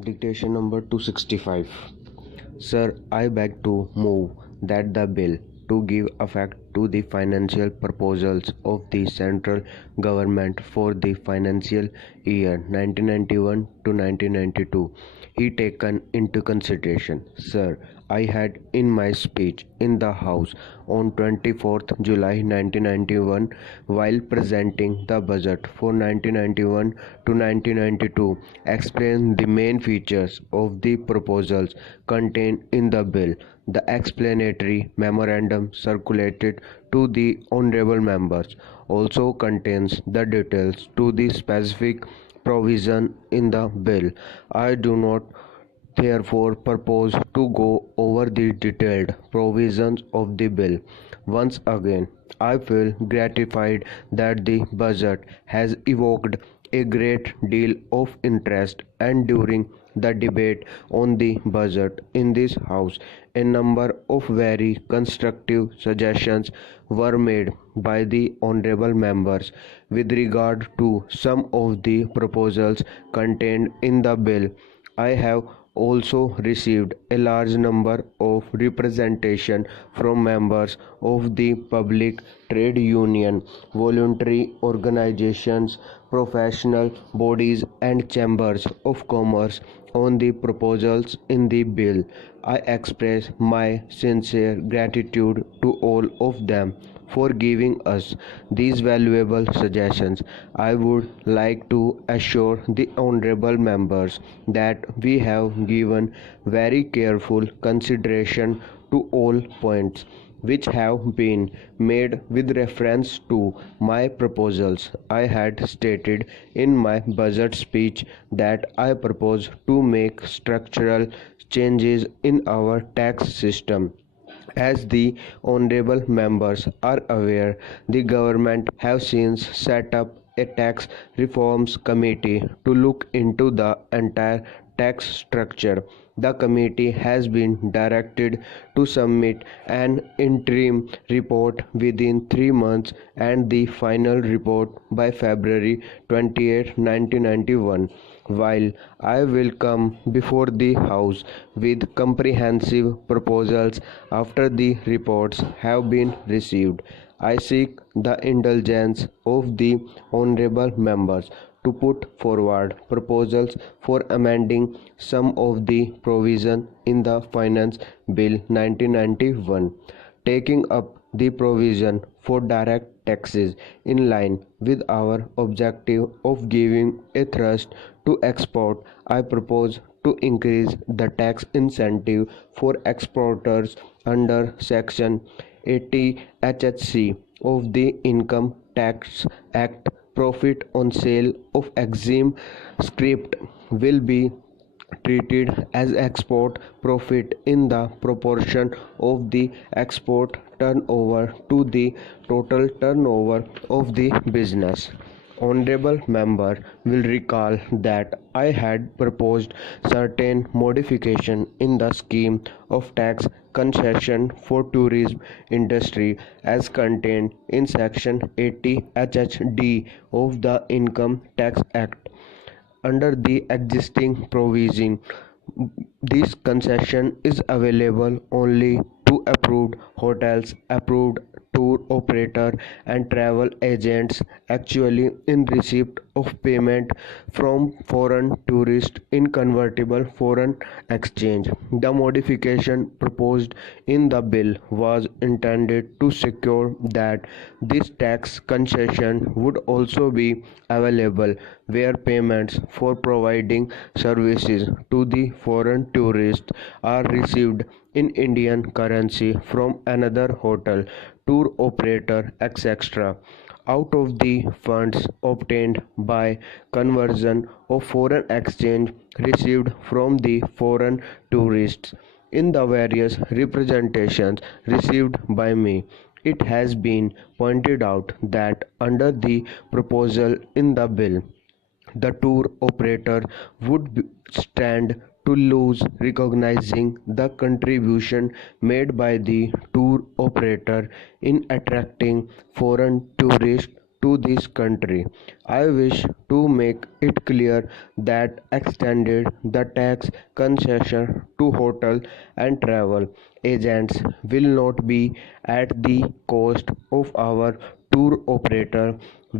Dictation number 265. Sir, I beg to move that the bill to give effect to the financial proposals of the central government for the financial year 1991 to 1992 be taken into consideration. Sir, I had in my speech in the House on 24th July 1991 while presenting the budget for 1991 to 1992 explained the main features of the proposals contained in the bill. The explanatory memorandum circulated to the honorable members also contains the details to the specific provision in the bill. I do not therefore propose to go over the detailed provisions of the bill. Once again, I feel gratified that the budget has evoked a great deal of interest, and during the debate on the budget in this House, a number of very constructive suggestions were made by the honorable members with regard to some of the proposals contained in the bill. I have also received a large number of representation from members of the public, trade union, voluntary organizations, professional bodies and chambers of commerce on the proposals in the bill. I express my sincere gratitude to all of them for giving us these valuable suggestions. I would like to assure the honorable members that we have given very careful consideration to all points which have been made with reference to my proposals. I had stated in my budget speech that I propose to make structural changes in our tax system. As the honorable members are aware, the government has since set up a tax reforms committee to look into the entire tax structure. The committee has been directed to submit an interim report within 3 months and the final report by February 28, 1991. While I will come before the House with comprehensive proposals after the reports have been received, I seek the indulgence of the honorable members to put forward proposals for amending some of the provision in the Finance Bill 1991, taking up the provision for direct taxes in line with our objective of giving a thrust to export. I propose to increase the tax incentive for exporters under Section 80 HHC of the Income Tax Act. Profit on sale of exempt script will be treated as export profit in the proportion of the export turnover to the total turnover of the business. Honorable member will recall that I had proposed certain modification in the scheme of tax concession for tourism industry as contained in section 80 HHD of the Income Tax Act. Under the existing provision, this concession is available only to approved hotels, approved tour operator and travel agents actually in receipt of payment from foreign tourists in convertible foreign exchange. The modification proposed in the bill was intended to secure that this tax concession would also be available where payments for providing services to the foreign tourists are received in Indian currency from another hotel, tour operator, etc. out of the funds obtained by conversion of foreign exchange received from the foreign tourists. In the various representations received by me, it has been pointed out that under the proposal in the bill, the tour operator would stand to lose recognizing the contribution made by the tour operator in attracting foreign tourists to this country. I wish to make it clear that extended the tax concession to hotel and travel agents will not be at the cost of our tour operator.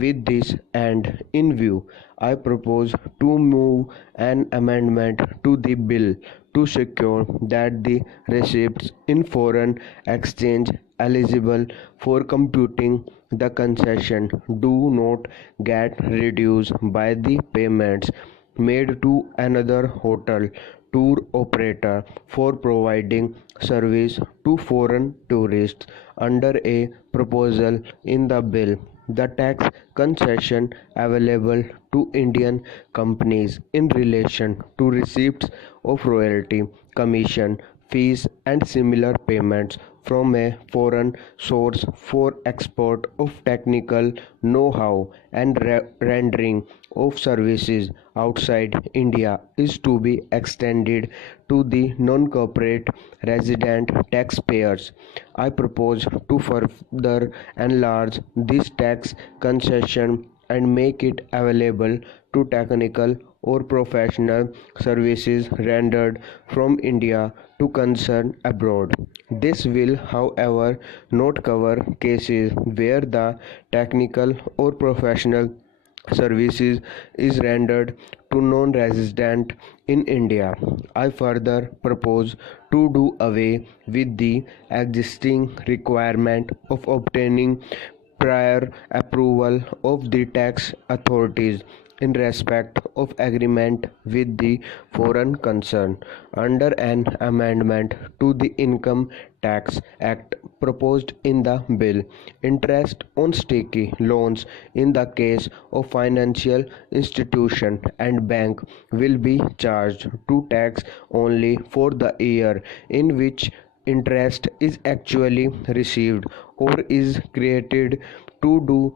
With this end in view, I propose to move an amendment to the bill to secure that the receipts in foreign exchange eligible for computing the concession do not get reduced by the payments made to another hotel tour operator for providing service to foreign tourists. Under a proposal in the bill, the tax concession available to Indian companies in relation to receipts of royalty, commission, fees and similar payments from a foreign source for export of technical know-how and rendering of services outside India is to be extended to the non-corporate resident taxpayers. I propose to further enlarge this tax concession and make it available to technical or professional services rendered from India to concern abroad. This will, however, not cover cases where the technical or professional services is rendered to non-resident in India. I further propose to do away with the existing requirement of obtaining prior approval of the tax authorities in respect of agreement with the foreign concern. Under an amendment to the Income Tax Act proposed in the bill, interest on sticky loans in the case of financial institution and bank will be charged to tax only for the year in which interest is actually received or is created to do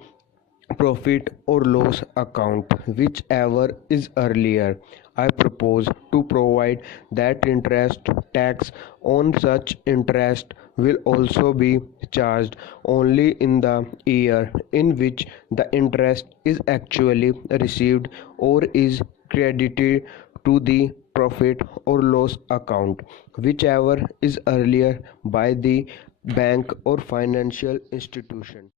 profit or loss account, whichever is earlier. I propose to provide that interest tax on such interest will also be charged only in the year in which the interest is actually received or is credited to the profit or loss account, whichever is earlier by the bank or financial institution.